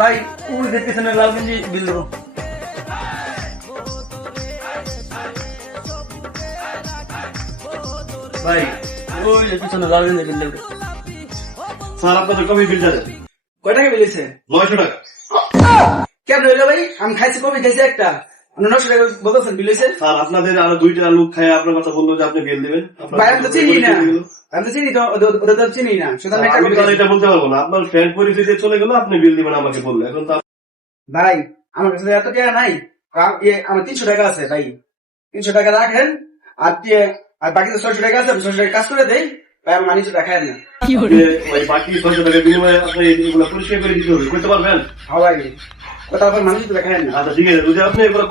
ভাই ওই দেখতেছে না লাল গেঞ্জি বিল দেবো। ভাই ওই দেখতেছে না লাল গেঞ্জি বিল দেবো। স্যার আপনাদের কবে বিল যাবে? কয় টাকা বিলেছে? 900 টাকা। কেন রইলো ভাই? আমি খাইছি কবি খাইছি একটা 900 টাকা বলতেছেন বিল হয়েছে। স্যার আপনাদের আরো 2টা লোক খায় আপনার কথা বললো যে আপনি বিল দিবেন। ভাই আমি তো চিনি না, আমি তো চিনি তো ওদের তো চিনি না, সুতরাং একটা আমি কবি তাহলে খাইছি। এটা বলতে পারবো না, আপনার ফ্রেন্ড পরিচিতি চলে গেল আপনি বিল দিবেন আমাকে বললে। এখন তো ভাই আমার কাছে এত টাকা নাই, আমার 300 টাকা আছে ভাই, 300 টাকা রাখেন আর আর বাকি তো 600 টাকা আছে, আমি 600 টাকা কাজ করে দেই ভাই, আমার মানি টাকা খায় না। ওই বাকি 600 টাকার বিনিময়ে আপনি এগুলো পরিষ্কার করে দিতে হবে, করতে পারবেন? হ্যাঁ ভাই, কথা আপনার মানি টাকা খায় না। আচ্ছা ঠিক আছে, যদি আপনি এগুলো